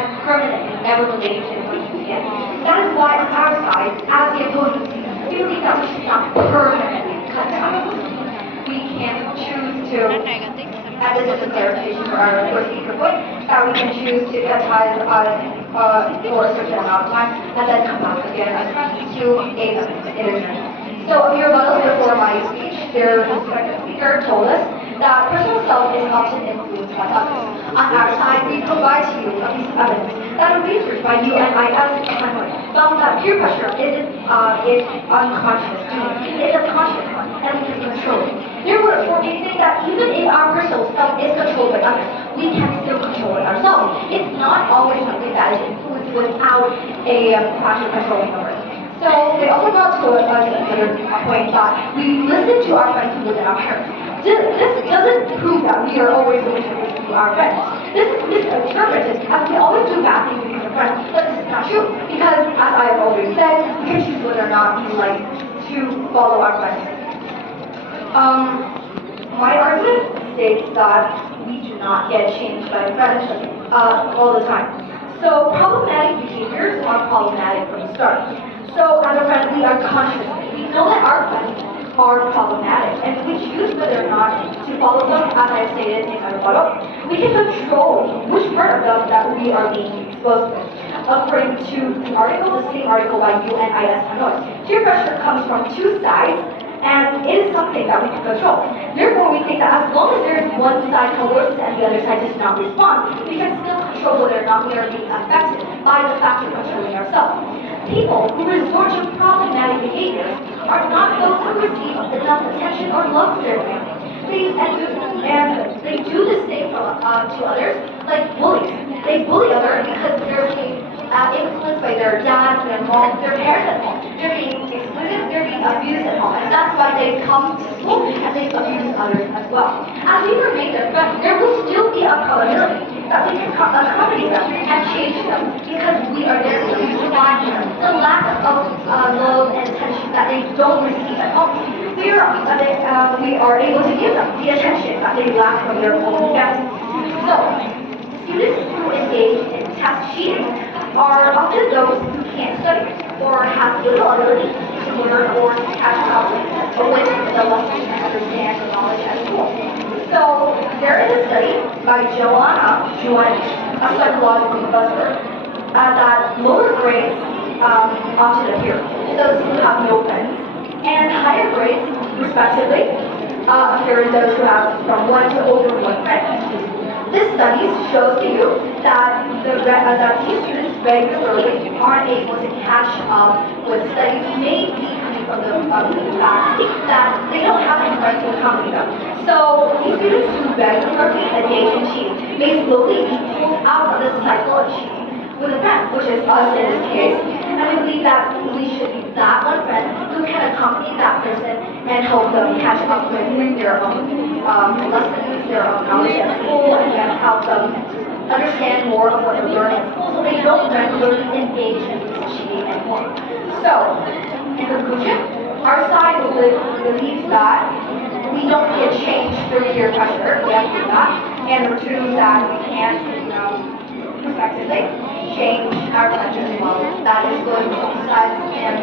as permanent and never related to the again. That is why on our side, as the opposing team, we believe that we should not permanently cut ties. We can choose to, and this is a clarification for our first speaker point, that we can choose to cut ties for a certain amount of time and then come back again as friends to aid them in a journey. So a few rebuttals before my speech, their respective speaker told us that personal self is often influenced by others. On our side, we provide to you a piece of evidence that a research by UNIS found that peer pressure is unconscious doing. It's a conscious one, and we can control it. Therefore, we think that even if our personal self is controlled by others, we can still control it ourselves. It's not always something that is influenced without a factor controlling over it. So they also brought to us another point that we listen to our friends more than our parents. This doesn't prove that we are always going to listen to our friends. This is misinterpreted as we always do bad things because of friends, but this is not true. Because as I've always said, we can choose whether or not we like to follow our friends. My argument states that we do not get changed by friends all the time. So problematic behaviors are problematic from the start. So as a friend, we are conscious. We know that our friends are problematic, and we choose whether or not to follow them, as I stated in my rebuttal. We can control which part of them that we are being exposed to. According to the article, the same article by UNIS Hanoi, peer pressure comes from two sides, and it is something that we can control. Therefore, we think that as long as there is one side coerces and the other side does not respond, we can still control whether or not we are being affected by the factor controlling ourselves. People who resort to problematic behaviors are not those who receive enough attention or love from their family. They do the same to others, like bullies. They bully others because they're being influenced by their dads, their moms, their parents at home. They're being excluded, they're being abused at home, and that's why they come to school and they abuse others as well. As we remain their friends, there will still be a probability that we can accommodate them and change them because we are there to provide them the lack of love and attention that they don't receive at home. We are able to give them the attention that they lack from their own family. So, students who engage in test cheating are often those who can't study or have little ability to learn or to catch up with the lessons and understand the knowledge at school. So there is a study by Joanna Juan, a psychological professor, that lower grades often appear in those who have no friends, and higher grades, respectively, appear in those who have from one to over one friend. This study shows to you that these students regularly aren't able to catch up with studies, mainly coming from the fact that they don't have any friends to accompany them. So these students who regularly engage in cheating may slowly be pulled out of the cycle of cheating with a friend, which is us in this case. And we believe that we should be that one friend who can accompany that person and help them catch up with their own lessons, their own knowledge at school, and then help them understand more of what they're learning at school so they don't regularly engage in cheating anymore. So, in conclusion, our side believes that we don't get changed through peer pressure, we have to do that, and number two, that we can, effectively change our friends as well. That is good for both sides and